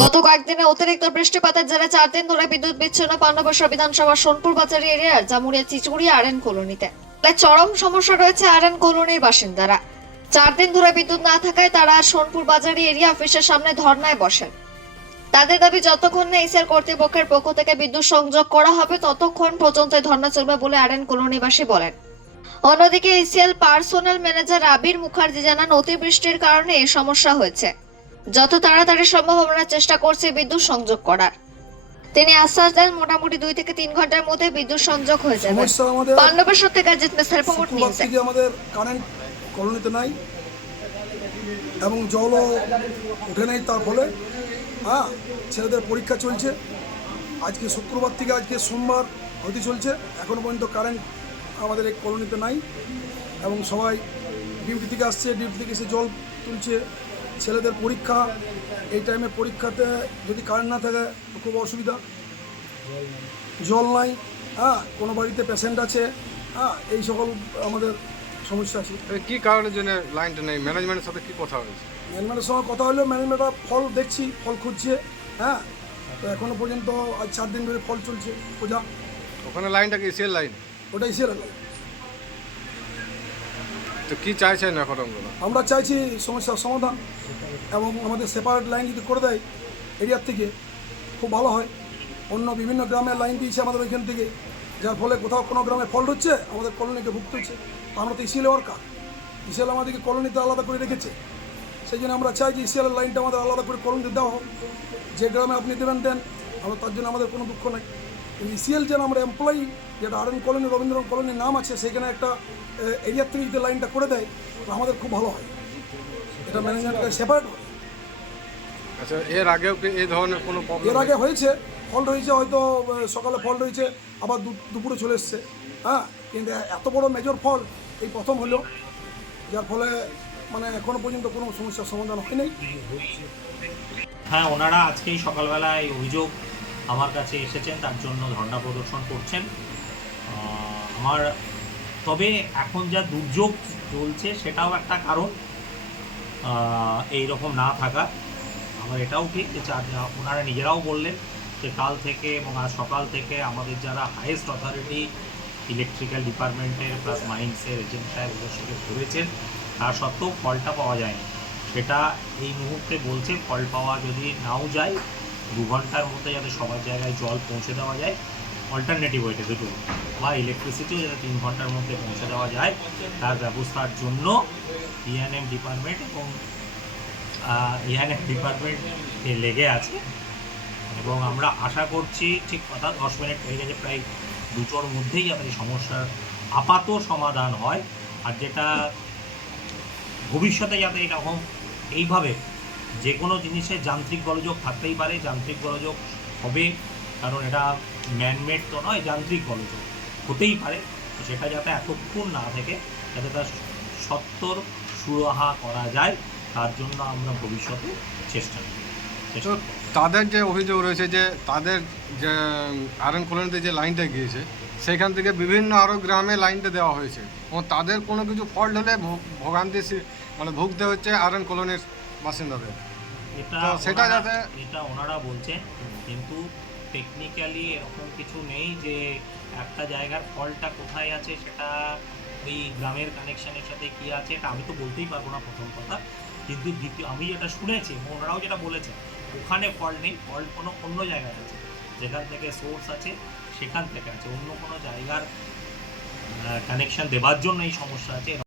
গত কয়েকদিনে অতিরিক্ত বৃষ্টিপাতের জেরে চার দিন ধরে বিদ্যুৎ বিচ্ছিন্ন বিধানসভা সোনপুর বাজারি এরিয়ার চিচুড়ি কলোনিতে। চরম সমস্যা রয়েছে কলোনির বাসিন্দারা। চার দিন ধরে বিদ্যুৎ না থাকায় তারা সোনপুর বাজারি এরিয়া অফিসের সামনে ধর্নায় বসেন। তাদের দাবি, যতক্ষণ না এসিআর কর্তৃপক্ষের পক্ষ থেকে বিদ্যুৎ সংযোগ করা হবে, ততক্ষণ পর্যন্ত ধর্না চলবে বলে আর এন কলোনিবাসী বলেন। অন্যদিকে ACL personnel manager Abir Mukherjee জানান অতিবৃষ্টির কারণে এই সমস্যা হয়েছে। যত তাড়াতাড়ি সম্ভব আমরা চেষ্টা করছি বিদ্যুৎ সংযোগ করার। তিনি আশ্বাস দেন মোটামুটি দুই থেকে তিন ঘণ্টার মধ্যে বিদ্যুৎ সংযোগ হয়ে যাবে। সমস্যা আমাদের পাণ্ডবেশ্বর থেকে জিত মিস্টার রিপোর্ট শুক্রবার নিউজে। আমাদের কারেন্ট কলোনিতে নাই এবং জলও উঠে নেই তার ফলে। হ্যাঁ ছেলেদের পরীক্ষা চলছে। আজকে শুক্রবার থেকে আজকে সোমবার হতে চলছে। এখনও পর্যন্ত কারেন্ট আমাদের এই কলোনিতে নাই এবং সবাই ডিউটি থেকে আসছে ডিউটি থেকে এসে জল তুলছে। ছেলেদের পরীক্ষা এই টাইমে পরীক্ষাতে যদি কারেন্ট না থাকে খুব অসুবিধা। জল নাই হ্যাঁ কোনো বাড়িতে পেশেন্ট আছে হ্যাঁ এই সকল আমাদের সমস্যা আছে। কি কারণের জন্য লাইনটা নেই? ম্যানেজমেন্টের সাথে কি কথা হয়েছে? ম্যানেজমেন্টের সঙ্গে কথা হলো ম্যানেজমেন্টরা ফল দেখছি ফল খুঁজছে হ্যাঁ। তো এখনও পর্যন্ত আজ চার দিন ধরে ফল চলছে পূজা ওখানে লাইনটা কি সেল লাইন ওটাই সেরা তো কি চাইছেন এখন আপনারা? আমরা চাইছি সমস্যার সমাধান এবং আমাদের সেপারেট লাইন যদি করে দেয় এরিয়ার থেকে খুব ভালো হয়। অন্য বিভিন্ন গ্রামে লাইন দিয়েছে আমাদের ওইখান থেকে। যার ফলে কোথাও কোনো গ্রামে ফল্ট হচ্ছে আমাদের কলোনিকে ভুগতে হচ্ছে। আমরা তো ইসিএল ওয়ার্কার ইসিএল আমাদেরকে কলোনিতে আলাদা করে রেখেছে। সেই জন্য আমরা চাই যে ইসিএলের লাইনটা আমাদের আলাদা করে কলোনিতে দেওয়া হোক। যে গ্রামে আপনি দেবেন দেন আমরা তার জন্য আমাদের কোনো দুঃখ নাই। ইসিএল যেন আমরা এমপ্লয়ি যেটা আর এন কলোনি রবীন্দ্র কলোনির নাম আছে সেখানে একটা এরিয়ার থেকে যদি লাইনটা করে দেয় তো আমাদের খুব ভালো হয়। এটা ম্যানেজমেন্টকে সেপারেট হয়। আচ্ছা এর আগেও কি এই ধরনের কোনো এর আগে হয়েছে? ফল্ট হয়েছে হয়তো সকালে ফল্ট হয়েছে আবার দু- দুপুরে চলে এসছে। হ্যাঁ কিন্তু এত বড় মেজর ফল এই প্রথম হলো যার ফলে মানে এখনও পর্যন্ত কোনো সমস্যার সমাধান হয়নি। হ্যাঁ ওনারা আজকেই সকালবেলা এই অভিযোগ আমার কাছে এসেছেন, তার জন্য ধর্ণা প্রদর্শন করছেন। আমার, তবে এখন যা দুর্যোগ চলছে সেটাও একটা কারণ এই রকম না থাকা। আমার এটাও ঠিক যে ওনারা নিজেরাও বললেন যে কাল থেকে এবং আজ সকাল থেকে আমাদের যারা হাইয়েস্ট অথরিটি ইলেকট্রিক্যাল ডিপার্টমেন্টের প্লাস মাইন্সের এজেন্ট সাহেব ওদের সঙ্গে ঘুরেছেন তা সত্ত্বেও ফলটা পাওয়া যায়নি। সেটা এই মুহূর্তে বলছে ফল পাওয়া যদি নাও যায় দু ঘণ্টার মধ্যে যাতে সবার জায়গায় জল পৌঁছে দেওয়া যায় অল্টারনেটিভ ওইটা দুটো, বা ইলেকট্রিসিটিও যাতে তিন ঘণ্টার মধ্যে পৌঁছে দেওয়া যায়, তার ব্যবস্থার জন্য ইএনএম ডিপার্টমেন্ট এবং ইএনএম ডিপার্টমেন্ট লেগে আছে। এবং আমরা আশা করছি ঠিক কথা, দশ মিনিট হয়ে গেছে, প্রায় দুটোর মধ্যেই আমাদের সমস্যার আপাত সমাধান হয়। আর যেটা ভবিষ্যতে যাতে এরকম এইভাবে যে কোনো জিনিসের যান্ত্রিক গোলযোগ থাকতেই পারে, যান্ত্রিক গোলযোগ হবে, কারণ এটা ম্যানমেড তো নয়, যান্ত্রিক গোলযোগ হতেই পারে। সেটা যাতে এতক্ষণ না থেকে যাতে তার সত্তর সুরাহা করা যায়, তার জন্য আমরা ভবিষ্যতে চেষ্টা করি। তাদের যে অভিযোগ রয়েছে যে তাদের যে আরএন কলোনিতে যে লাইনটা গিয়েছে, সেখান থেকে বিভিন্ন আরও গ্রামে লাইনটা দেওয়া হয়েছে। এবং তাদের কোনো কিছু ফল্ট হলে ভোগ- ভোগান্তি মানে ভুগতে হচ্ছে আরএন কলোনির বাসিন্দাদের। এটা সেটা যাতে- এটা ওনারা বলছেন কিন্তু টেকনিক্যালি এরকম কিছু নেই যে একটা জায়গার ফলটা কোথায় আছে সেটা ওই গ্রামের কানেকশনের সাথে কি আছে এটা আমি তো বলতেই পারব না প্রথম কথা। কিন্তু দ্বিতীয় আমি যেটা শুনেছি ওনারাও যেটা বলেছেন ওখানে ফল নেই ফল কোনো অন্য জায়গায় আছে। যেখান থেকে সোর্স আছে সেখান থেকে আছে। অন্য কোনো জায়গার কানেকশন দেওয়ার জন্য এই সমস্যা আছে।